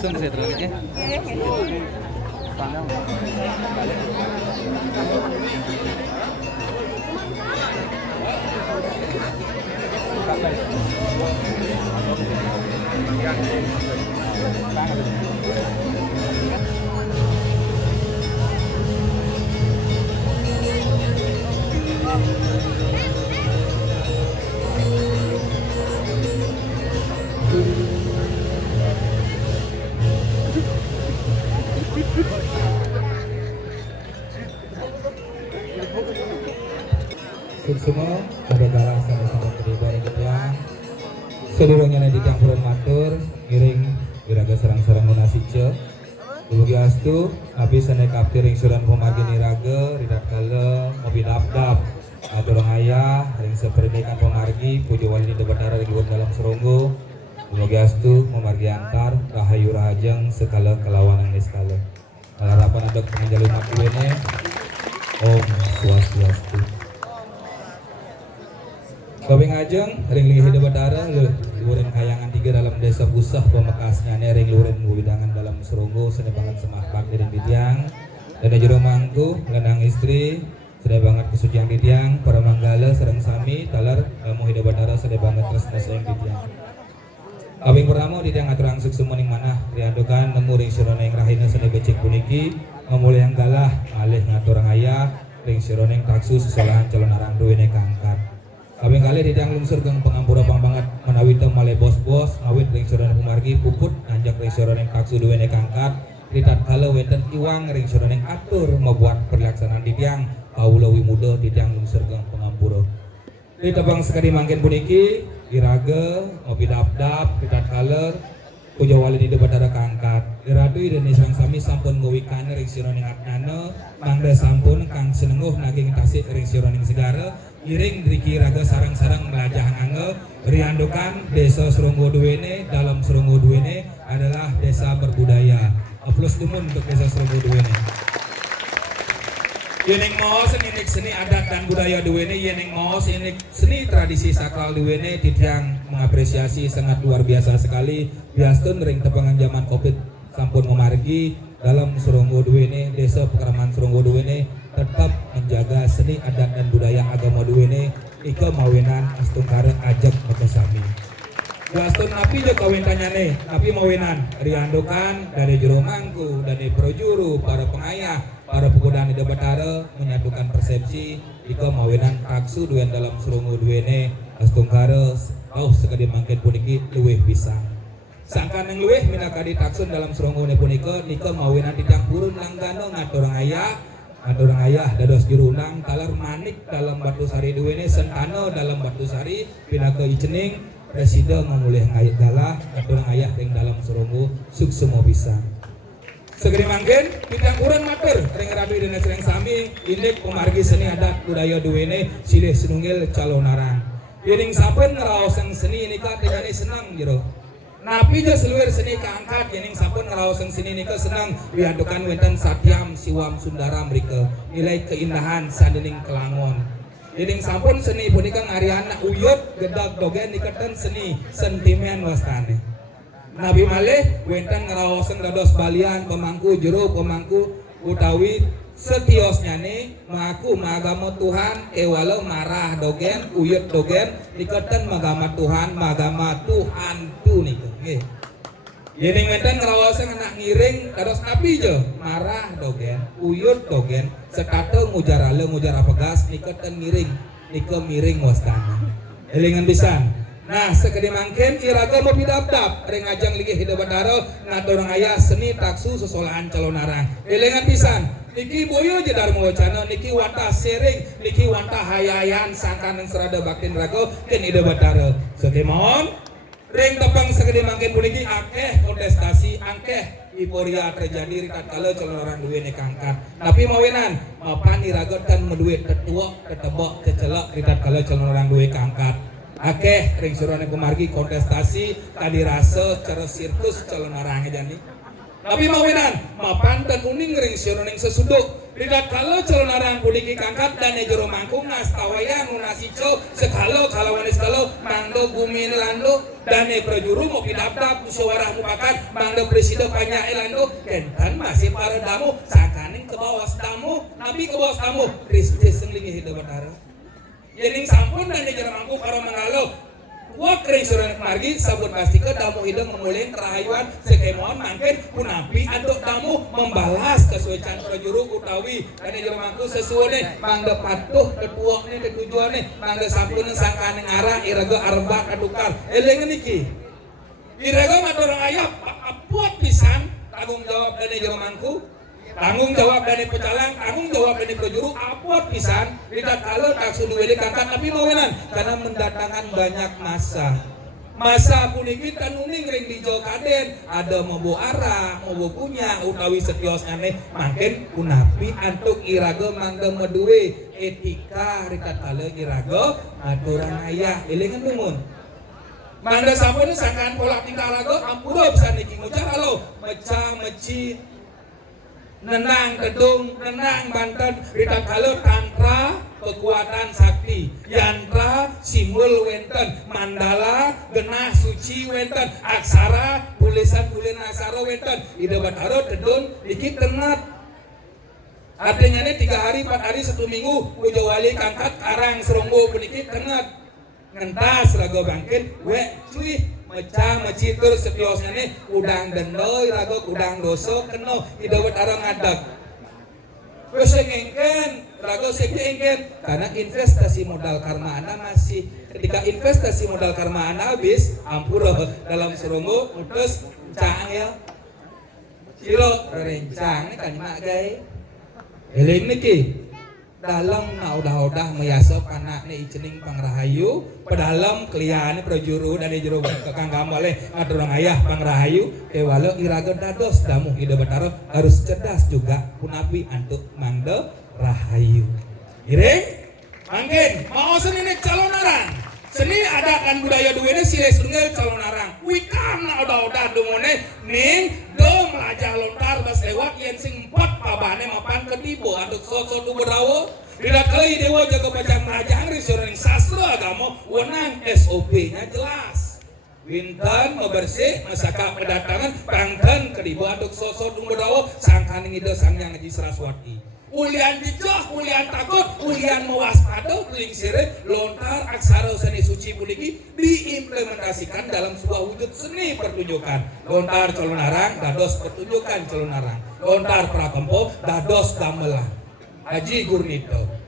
Langsung saya terangin ya. semua ada galah sama-sama terlibat ya. Sedurungnya di campuran matur ngiring iraga serang-serang munasice. Dumugi astu abi sanek kaptir ring suran pemargi niraga ridat kala mobi dap-dap adorong ayah ring seperdekan pemargi puja wali di batara di dalam seronggo. Dumugi astu memargi antar rahayu rahajeng sekala kelawanan skala. Harapan ada penganjalin makulene. Om Swastiastu. Kabing ajeng ring lihi batara luren kayangan tiga dalam desa Busah pemekasnya ring luren widangan dalam seronggo seni banget semah bakti dan bitiang dan jero mangku lenang istri seni banget kesucian bitiang para manggala serang sami talar kamu hidup batara seni banget tresna sayang bitiang. Kabing pertama ditiang aturang suk semua ning manah riandukan nemu ring sironeng rahina seni becek puniki memulai yang galah alih ngaturang ayah ring sironeng taksu sesolahan calon arang duwene kangkat. Kabing kali ditiang lungsur keng pengampura pang banget menawita male bos-bos awit ring sironeng pemargi puput anjak ring sironeng taksu duwene kangkat ritat kala wenten iwang ring sironeng atur membuat perlaksanaan ditiang kaula wimuda ditiang lungsur keng pengampura. Ditebang sekali mangkin puniki iraga ngopi dap-dap ritat kala puja wali di batara kangkat iradu dan isang sami sampun ngowikan ring sironeng atnana mangda sampun kang senenguh naging tasik ring sironeng segara iring driki raga sarang-sarang melajahan angge riandukan desa Seronggo Duwene dalam Seronggo Duwene adalah desa berbudaya. Aplaus dumun untuk desa Seronggo Duwene. Yeneng maos ini seni adat dan budaya Duwene, yeneng maos ini seni tradisi sakral Duwene ditiang mengapresiasi sangat luar biasa sekali. Biastun ring tepangan zaman Covid sampun memargi dalam Surunggo Duwene Desa Pekraman Surunggo Duwene tetap menjaga seni adat dan budaya agama Duwene ika mawinan astungkare ajak macasami. Gastun napi je kawin tanyane, napi mawinan riandokan dari jero mangku, dari projuru, para pengayah, para pegudaan di Batara menyatukan persepsi ika mawinan taksu duwen dalam Surunggo Duwene astungkare sekadi mangken puniki luwih pisang. Sangkan yang luwih minakadi taksun dalam Surunggo punika nika mawinan tidang purun langgano ngaturang ayah dados jurunang talar manik dalam Batu Sari Duwene sentano dalam Batu Sari pinaka icening presiden memulih ngayat dalah ngaturang ayah yang dalam Surunggo suksemo bisa. Segeri mangken tidang purun matur ring rabi dina sering sami indik pemargi seni adat budaya Duwene silih sinunggil calonarang. Yening saben ngeraosang seni nika tegane senang jero. Napi je seluir seni keangkat yening sampun ngeraosang seni nika senang wiadukan wenten satyam siwam sundara mereka nilai keindahan sandening kelangon. Yening sampun seni punika ngariana uyut gedag dogen nikaten seni sentimen wastane. Nabi malih wenten ngeraosang dados balian pemangku jero pemangku utawi setiosnya nih mengaku magama Tuhan walau marah dogen uyut dogen nikaten magama Tuhan tu nih nggih. Yening wenten ngeraosang anak ngiring terus napi je marah dogen uyut dogen sekate ngujar apegas nikaten ngiring nika miring wastana. Elingan pisan. Nah, sekedi mangken iraga mau pidabdab ring ajang ligih Hida Batara ngaturang ayah seni taksu sesolahan calonarang. Elingan pisan. Niki boyo jedar mawacana niki wanta sering niki wanta hayayan sangkanan serada baktin rago ken Hida Batara. Sekemon ring tepang sekedi mangken puniki akeh kontestasi angkeh euforia terjadi rikat kala calonarang Duwene kangkat. Tapi mawenan mapan iraga kan menduit tetua ketebok kecelak rikat kala calonarang Duwe kangkat. Akeh ring surane kumargi kontestasi tadi rasa cara sirkus calon arang jani. Tapi mawinan mapan dan uning ring surane sesuduk tidak kalau calon arang puniki kangkat dan jero mangkung ngastawaya nunasico sekalo wanis kalau mangdo bumi lando dan prajuru mau pidabdab musyawarah mufakat mangdo presiden banyak elando kentan masih para damu sakaning ke bawah tamu nabi ke bawah tamu Kristus senglingi Hida Batara. Yening sampun dan dijarah mampu para mengalau wak ring surana margi sabun pastike damu hidung memulai kerahayuan sekemon mangken punapi aduk damu membalas kesuecan prajuru utawi dan dijarah mampu sesuai mangga patuh ketua ni ketujuan ni mangga sampun sangkaning arah iraga arba kadukar elengan niki iraga maturang ayah apuat pisan tanggung jawab dan dijarah mampu tanggung jawab dari pecalang, tanggung jawab dari prajuru, apot pisan, tidak kalau taksu Duwene kangkat tapi mawenan karena mendatangkan banyak masa puniki tanuning ring di Kaden ada mau arah, mau punya utawi setios aneh, makin punapi antuk iraga mangga meduwe etika rikat kala iraga aturan ayah elingan dumun. Mangga sampun sangkan pola tingkah raga ampura pisan niki ngujar halo mecah meci nenang kedung, nenang banten, ritak kalau tantra kekuatan sakti, yantra simbol wenten, mandala genah suci wenten, aksara tulisan aksara wenten, Hida Batara tedun dikit tenat. Artinya ini 3 hari 4 hari 1 minggu ujo wali kangkat karang Surunggo puniki tenat ngentas raga bangkin we cuy mecah mecitur setiosnya nih udang dendoy raga udang doso keno Hida Batara ngadak kesengengken raga sengengken karena investasi modal karma anda masih ketika investasi modal karma anda habis ampura dalam Surunggo utus cang ya siro rencang ini kan mak gay eling niki dalam na udah meyasop anak ni icening pangrahayu pedalam kliane prajuru dan jero kakang gamale ngaturang ayah pangrahayu kewalo iraga dados damu Hida Batara harus cerdas juga punapi antuk mangda rahayu iring mangkin mau seni calonarang seni adat dan budaya Duwene silih sunggil calonarang wikan na udah dumone ning do melajah lontar bas lewat yen sing empat pabane mapan ketibo aduk sok-sok berawo tidak kali dewa jaga pajang melajah ring sastra agama wenang SOP-nya jelas Winten membersih masaka kedatangan pangten kedibu aduk sosok dung bedawo sangkaning ide sangyang Haji Saraswati. Ulian dijah, ulian takut, ulian mewaspada, uling sirih, lontar aksara seni suci puniki diimplementasikan dalam sebuah wujud seni pertunjukan. Lontar calon arang, dados pertunjukan calon arang. Lontar prakempo, dados gamelan. Haji Gurnito.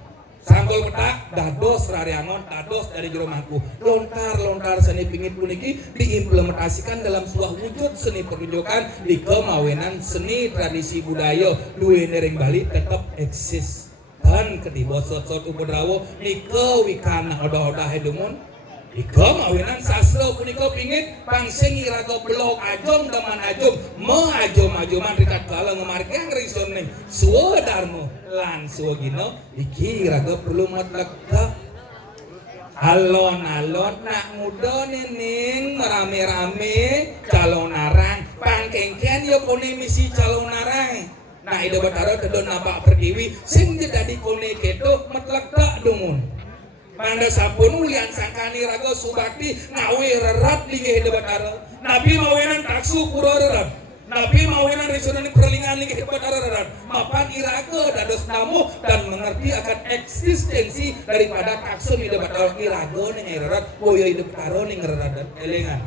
Sanggol petak, dados rariangon, dados dari jero mangku. Lontar seni pingit puniki diimplementasikan dalam sebuah wujud seni pertunjukan di kemawinan seni tradisi budaya duwe nering Bali tetap eksis. Dan ketiba sot-sot upodrawo nika wikana odah-odah hedumun di kemawinan sastra punika pingit pangsing iraga belohok ajom daman ajom ajom-ajoman rikat kala ngemarkang risoning suwa darmo lan suwa gino iki iraga perlu matlekta alon-alon nak muda nining merame-rame calon arang pangkengkian yo kone misi calon arang nah ida batara tedon napak perdiwi sing jadi kone kedo matlekta dumun Panda sapun ulian sangkani raga subakti nawe rerat linggih debatara. Nabi mawenan taksu pura rerat. Nabi mawenan risonan perlingan linggih debatara rerat. Mapan iraga dados namu dan mengerti akan eksistensi daripada taksu di debatara iraga ning rerat boyo hidup karo ning rerat elengan.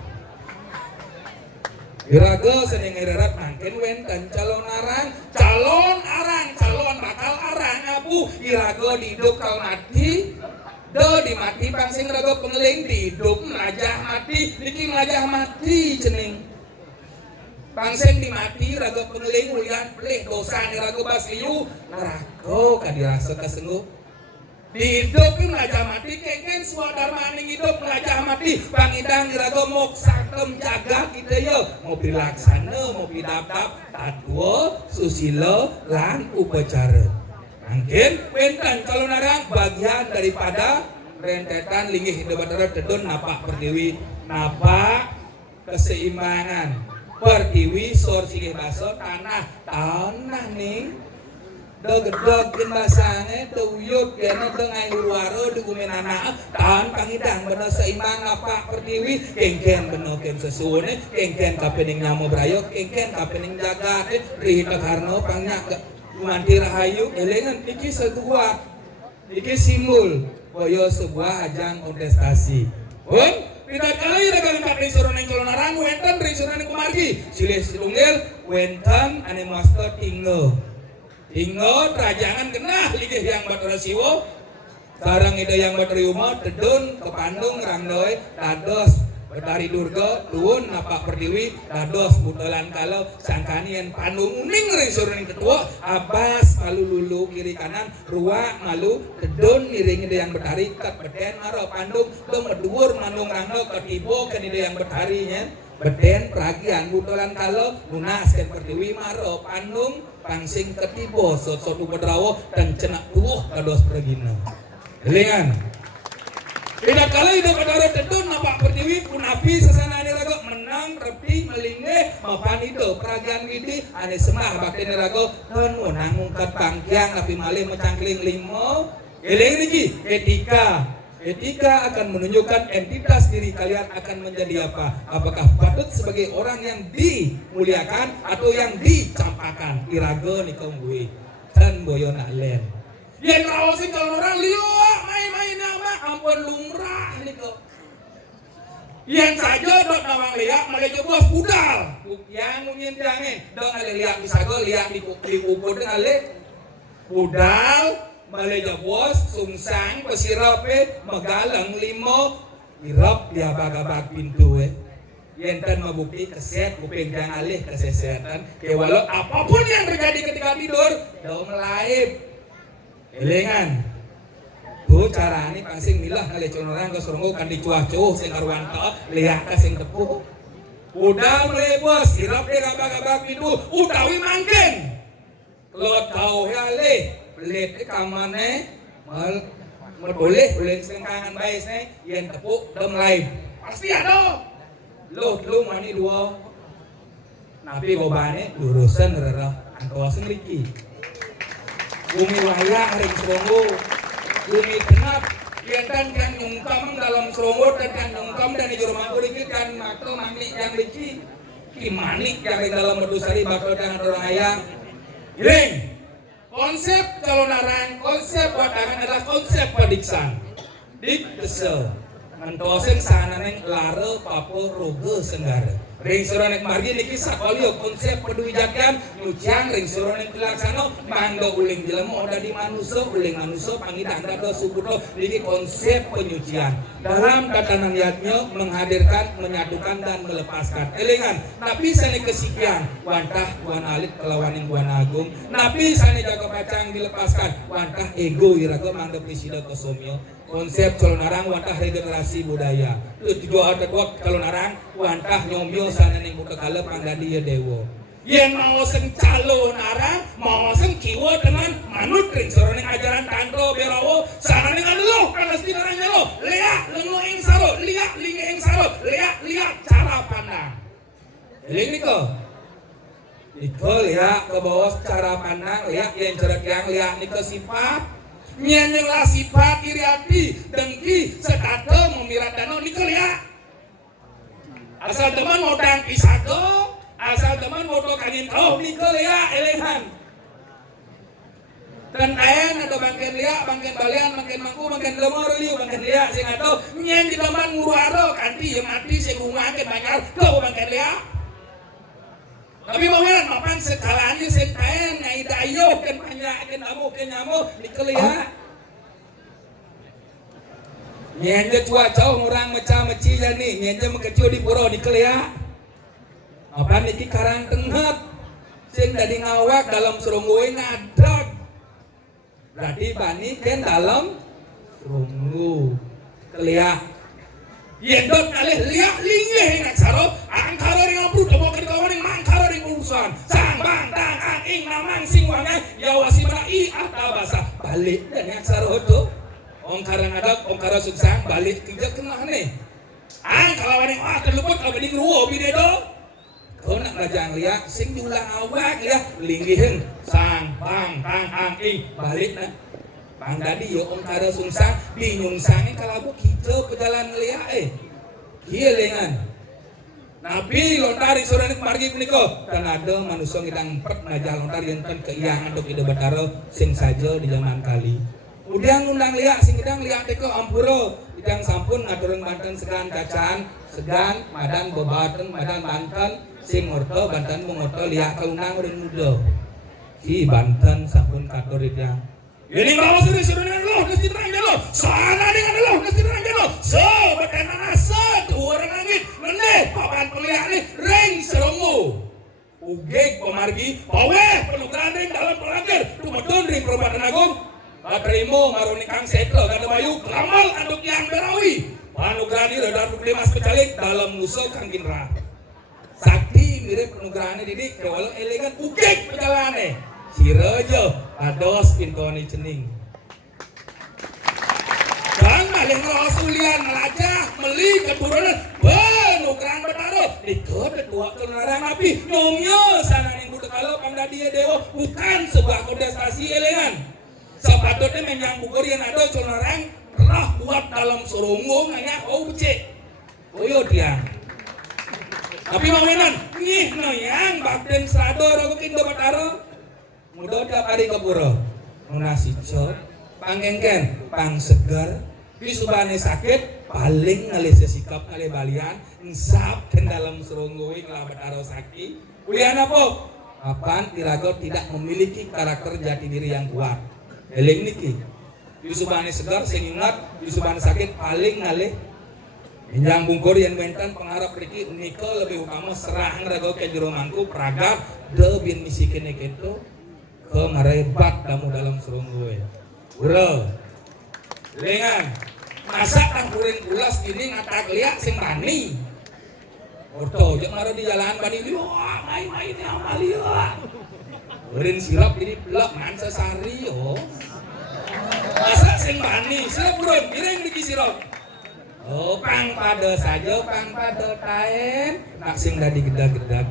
Iraga seneng rerat mangken wenten calon arang, calon bakal arang abu iraga hidup kal mati. Di mati pangsing raga pengeling di hidup melajah mati niki melajah mati cening pangsing di mati raga pengeling ulian pelih dosa ni raga basliu neraka kadirasa kasengguh di hidup melajah mati keken swadharma ning hidup melajah mati pangidang raga moksakem jagat kita yo mau pilaksana mau pidap-dap tatwa susila lan upacara. Mungkin wenten calon arang bagian daripada rentetan linggih debatara tedon napak pertiwi napak keseimbangan pertiwi sor sikih baso tanah ning dogedogin basane tuyut kena dengan luaro dukumenana tahan pangidang bener seimbang napak pertiwi kengken bener ken sesune kengken kapening nyamu brayo kengken kapening jagat rihita karno pangnya Manti rahayu elengan iki sebuah iki simbol boyo sebuah ajang kontestasi. Pun tidak kali dagang pakai soroning calon arang wenten risonan kumargi silih silunggil wenten ane master tinggo rajangan kenah ligih yang batara siwo sareng ide yang batara uma tedun ke Bandung rangdoe dados Betari Durga, tuun napak perdiwi, dados butelan kalau sangkani yang Pandung uning risoring ketua, Abbas malu lulu kiri kanan, ruak malu, tedun niring ide yang betari, kat beten maro Pandung, dong meduur mandung rangdo ketibo kan ide yang betarinya, beten peragian butelan kalau, lunas kan perdiwi maro Pandung, pangsing ketibo, sot-sot upadrawo, dan cenak tuh kados pergina. Elingan. Tidak kala hidup kadara tedun napak pertiwi pun api sesana niraga menang repi melingge mapan itu peragian gidi ane semah bakti niraga kan menang ngungkat pangkiang api malih mencangkling limo eling niki etika akan menunjukkan entitas diri kalian akan menjadi apa apakah patut sebagai orang yang dimuliakan atau yang dicampakan iraga nikom gue dan boyona len yang kawasin kalau orang liok main-main nama ampun lumrah niko yang saja dok nawang liak malah bos budal yang mungkin jangan dok ale liak misago liak dikukur dengan ale budal malah bos sungsang pesirape magalang limo irap dia bagabag pintu Yenten membukti keset kuping jang alih kesehatan kewalau apapun yang terjadi ketika tidur dong melaib elengan tuh cara ini pangsing milah kali conoran ke soronggo kan dicuah-cuh sing karwanta liak ka sing tepuh udah mulai bos sirap deh gabag-gabag pintu utawi mangken kelot kau hale belit kamane mal boleh sengkangan baik nih yang tepuk dem lain pasti ada lu mani dua nabi bobane lurusan rerah antoasen liki bumi wayang ring Soronggo, bumi genap Yang kan nyungkam dalam seronggot dan kan nyungkam dan di juru mangku dikit kan makto manik yang licik kimanik yang di dalam medusari bakal dan orang ayang. Giring, konsep calon arang, konsep wadangan adalah konsep padiksan. Dik kesel, mentoseng sana neng lare papo roge senggara. Ring suronek margi niki sakolio konsep peduwijakan nyuciang ring suronek pilaksana mangga uling jelema oda di manusia uling manusia pangidang dado subuto niki konsep penyucian dalam tatanan niatnya menghadirkan menyatukan dan melepaskan elingan napi sane kesikian wantah wan alit kelawaning wan agung napi sane jaga pacang dilepaskan wantah ego iraga mangga presida kosomyo konsep calon arang wantah regenerasi budaya tujuan kedua calon arang wantah nyomyo sana ning buka kala panggadi ya dewo yen mau seng calon arang mau seng kiwa dengan manut ring soroning ajaran tantro berawo sana ning alo pasti naranya lo lihat lengo ing saro lihat linge ing saro lihat cara pandang eling niko iko lihat ke bawah cara pandang lihat yang cerak yang lihat niko sifat nyenyeng lah sifat iri hati dengki sekata memirat danau niko lihat asal teman mau dan pisako, asal teman mau kanin kau nikah ya elehan. Dan ayan atau bangken liak, bangken balian, bangken mangku, bangken lemor liu, bangken liak sing atau nyen di teman nguruaro kanti yang mati sing ngungangken banyak kau bangken liak. Tapi bangunan mapan sekalanya sing ayan ngai dayo ken banyak ken amu ken nyamu nikah liak. Nyenje cuaca orang meca-meci ya nih, nyenje mengkecil di pura di kelia. Apa niki karang tenghat, sing dari ngawak dalam serungguin ngadot. Berarti bani kan dalam serunggu kelia. Yendot kalih liak linggih nak saro, angkara ring abrut temu ke kawan ring mangkara ring urusan. Sang bang tang ang ing namang sing wangan, ya wasibana i basa balik dan yang saro tu. Ongkara ngadak, ongkara suksang, balik tidak kena nih. Kalau ada terluput, kalau di ruo bidedo. Kau nak belajar lihat, sing diulang awak lihat, linggihin, sang, bang, tang, angking, balik nak. Bang dadi yo ongkara suksang, dinyungsangin kalau aku hijau pejalan lihat kia lengan. Nabi lontari sore margi puniko, kan ada manusia ngidang pet najah lontari yang kan keiangan dok ide bataro, sing saja di zaman kali. Udang undang liak sing udang liak teko ampuro idang sampun ngaturun Banten segan kacan segan madan bebaten madan Banten sing ngorto Banten mengorto liak kaunang udah nudo ki Banten sampun katur idang ini bawa suruh dengan lo nasi terang lo sana dengan lo nasi terang lo so bakanan asa dua orang langit meneh papan peliak nih ring seronggo ugek pemargi pawe penugaran ring dalam pelanggar tumadon ring perobatan agung Patrimo maruni kang seklo kada bayu ramal anduk yang berawi panugrani redar mas pecalik dalam musuh kang ginra sakti mirip penugrani didik kewalo elegan ukek pejalane sirejo ados pintoni cening bang malih rasulian melajah meli keturunan penugrani betaro ikut ketua kelarang api nyomyo sana ning butuh kalau pangdadia dewa bukan sebuah kontestasi elegan sepatutnya menyambung yang ada orang pernah buat dalam serunggung hanya kau becek koyo dia tapi mamenan nih noyang bakden sador aku kindo bataro mudah tiap hari ke pura nasi cok pangengken pang segar pisubane sakit paling ngalih sesikap ngalih balian nsap ke dalam serunggung lah bataro sakit kuliah apa apaan tirago tidak memiliki karakter jati diri yang kuat eling niki disubane segar sing ingat disubane sakit paling ngalih injang bungkur yang mentan pengharap riki nika lebih utama serang rago ke jero mangku praga de bin misikin itu ke marebat kamu dalam serunggue bro lengan masa kang kuring ulas ini ngatak liat sing bani orto jeung maro di jalan bani wah main-main ya amalia urin sirap ini pelak man sesari yo masa sing bani sirap bro miring diki sirap oh pang pada saja pang pada taen nak sing dadi gedag-gedag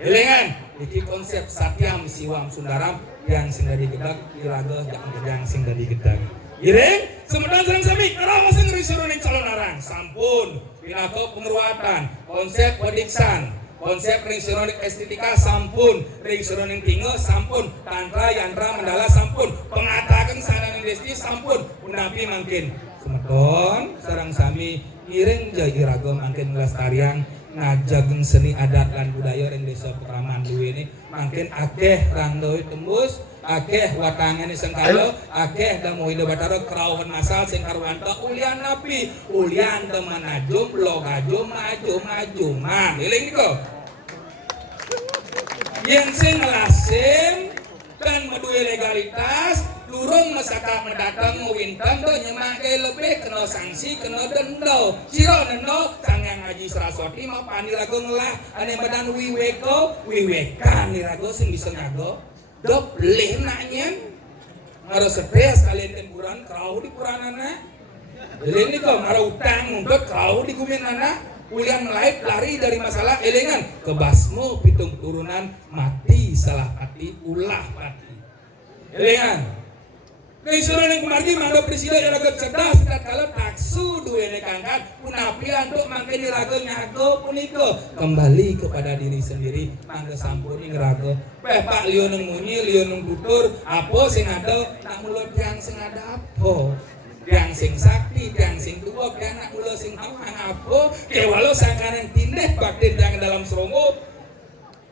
elengan iki konsep satyam siwam sundaram yang sing dadi gedag iraga yang sing dadi gedag iring Semedan sareng sami karaos masing risureuning calon arang sampun pinako pengeruatan konsep wediksan konsep risureuning estetika sampun risureuning tinge sampun tantra yantra mandala sampun pengatakeun sananing desti sampun unapi mangkin semeton sareng sami iring jeung iraga mangkin nglestarian ngajageng seni adat lan budaya ring desa Pekraman duweni mangkin akeh randoi tembus akeh watangane sengkalo akeh damu Ida Batara krauhan masal sing karwanta ulian napi ulian teman ajum logajum ajuman iling niko yang sing lasim kan meduwe legalitas durung masaka mendatang winten do nyemake lebih kena sanksi kena denda sira nendo sangang Haji Saraswati mah panirago ngelah ane badan wiwekan nirago sing bisa ngago do belih nanyen ngaro sedes kalian tempuran krau di puranana jadi ini kok ngaro utang nuntut krau di guminana ulian melaip lari dari masalah elengan kebasmu pitung turunan mati salah hati ulah pati elengan Naisuran yang kemarin mangga presiden iraga cerdas dan kalau taksu duwene kangkat punapi antuk mangke diraga nyago puniko kembali kepada diri sendiri mangga sampuni ngeraga Pak lieu nang munyi lieu nang tutur apa sing ada nak mulut yang sing ada apa yang sing sakti yang sing tuwa yang nak mulut sing awang apa kewalo sangkanan tindeh bakti yang dalam serongo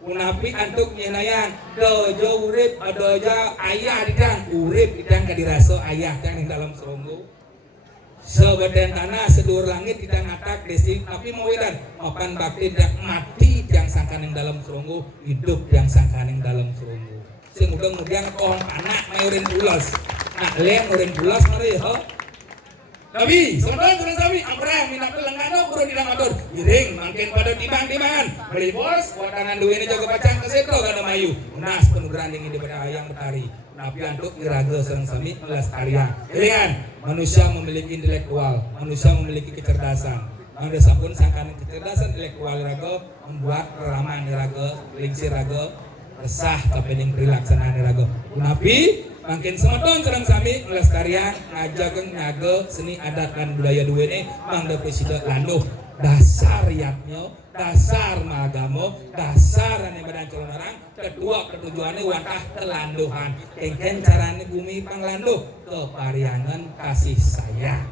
unapi antuk nyenayan dojo urip dojo ayah didang urip didang kadiraso ayah dang di dalam seronggo sebeden tanah sedur langit didang atak desi tapi mawiran mapan bakti dak mati yang sangkan yang dalam seronggo hidup yang sangkan yang dalam seronggo sing mudah-mudahan pohon anak mayurin ulas nak lem urin ulas mari ho Nabi, saudara sami, ampera minat lenggano bro di Ramadan. Giring mangkin pada timang-timangan. Beli bos, watanan duwe ini jaga pacang kesetro kana mayu. Unas penuh dingin daripada ayang betari. Nabi antuk iraga sareng sami melestarian. Giringan, manusia memiliki intelektual, manusia memiliki kecerdasan. Mangga sampun sangkan kecerdasan intelektual iraga membuat raraman iraga, lingsir iraga, resah kapening prilaksanaan iraga. Nabi makin semeton sareng sami ngelestarian ngajageng nyaga seni adat dan budaya duwene mangga presiden landuh dasar yatnyo dasar magamo dasar ane badan calon orang kedua ketujuannya wantah kelanduhan kengken carane bumi panglanduh kepariangan kasih sayang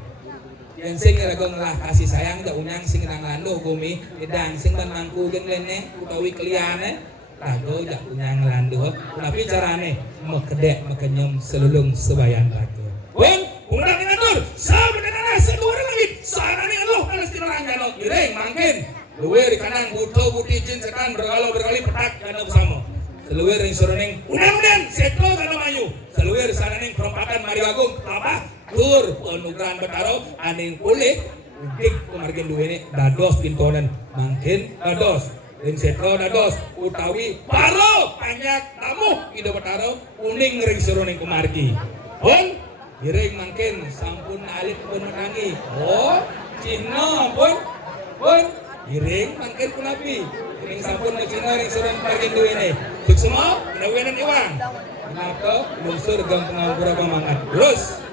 yang sing iraga ngelah kasih sayang da unyang sing nang landuh bumi dan sing ban mangku jeung lene utawi keliyane rago jak punya ngelanduh tapi carane mekedek mekenyem selulung sebayan rago pun undang ngatur sabenerna sedua lebih sarane Allah Palestina ranjalo giring mangkin luwih di kanang buto buti jin sekan berkali petak kana bersama seluwih ring suruning undang-undang seto kana mayu seluwih sananing perempatan Mariwagung apa tur penugrahan betaro aning kulit udik kemargen duwene dados pintonan mangkin dados dan setro dados utawi paro panyak tamu Ida Batara uning ring suruning kumargi pun giring mangkin sampun alit penurangi oh Cina pun giring mangkin kunapi giring sampun Cina ring suruning kumargi duwene cuk semua dawenan iwang kenapa lungsur gang pengawura pamangat terus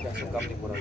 Sudah sungkam di Pura.